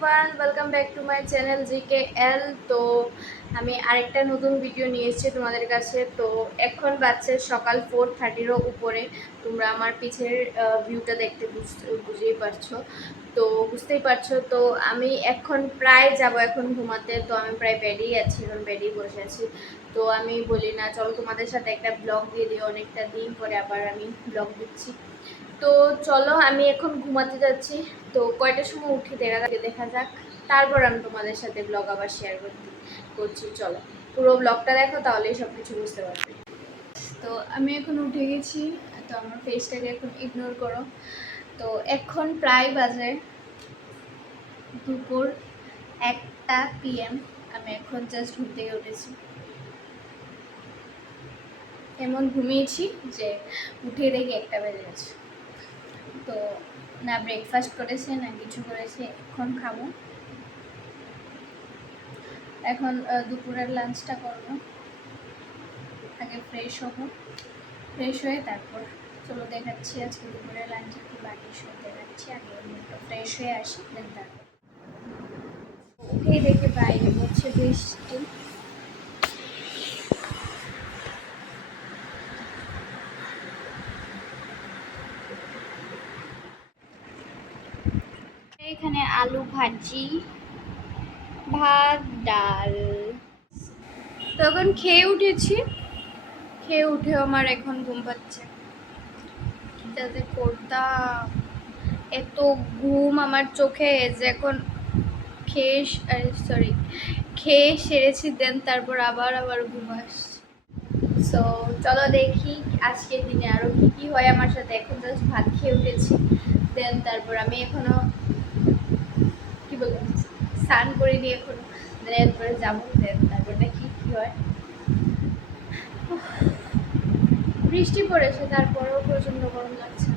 Everyone, welcome back to my channel GKL. তো আমি আরেকটা নতুন ভিডিও নিয়ে এসেছি তোমাদের কাছে। তো এখন বাজছে সকাল 4:30-এরও উপরে। তোমরা আমার পিছের ভিউটা দেখতে বুঝতেই পারছো। তো আমি এখন প্রায় যাব এখন ঘুমাতে। তো আমি প্রায় বেডেই আছি, এখন বেডেই বসে আছি। তো আমি বলি না, চলো তোমাদের সাথে একটা ব্লগ দিয়ে দিই। অনেকটা দিন পরে আবার আমি ব্লগ দিচ্ছি। তো চলো আমি এখন ঘুমাতে যাচ্ছি। তো কয়টার সময় উঠি দেখা যাক, তারপর আমি তোমাদের সাথে ব্লগ আবার শেয়ার করছি। চলো পুরো ব্লগটা দেখো, তাহলেই সব কিছু বুঝতে পারবে। তো আমি এখন উঠে গেছি। তো আমার ফেসটাকে এখন ইগনোর করো। তো এখন প্রায় বাজে দুপুর 1টা PM। আমি এখন জাস্ট ঘুম থেকে উঠেছি। এমন ঘুমিয়েছি যে উঠে দেখি 1টা বেজে গেছে। তো না ব্রেকফাস্ট করেছে না কিছু করেছে, এখন খাবো। এখন দুপুরের লাঞ্চটা করব। আগে ফ্রেশ হবো, ফ্রেশ হয়ে তারপর চলো দেখাচ্ছি আজকে দুপুরের লাঞ্চে কি বাকি সব দেখাচ্ছি। আগে একটু ফ্রেশ হয়ে আসি, দেন তারপর উঠেই দেখে বাইরে পড়ছে বৃষ্টি। এখানে আলু ভাজি, ভাত, ডাল। তখন খেয়ে উঠেছি, খেয়ে উঠেও আমার এখন ঘুম পাচ্ছে। যাতে করতাম, এত ঘুম আমার চোখে যে এখন খেয়ে সেরেছি, দেন তারপর আবার ঘুম আসছে। সো চলো দেখি আজকের দিনে আরো কি কি হয় আমার সাথে। এখন জাস্ট ভাত খেয়ে উঠেছি, দেন তারপর আমি এখনো কি বলবো স্নান করিনি এখনো, দেন এরপরে যাবো, দেন তারপর দেখি কি হয়। বৃষ্টি পড়েছে, তারপরেও প্রচন্ড গরম লাগছে।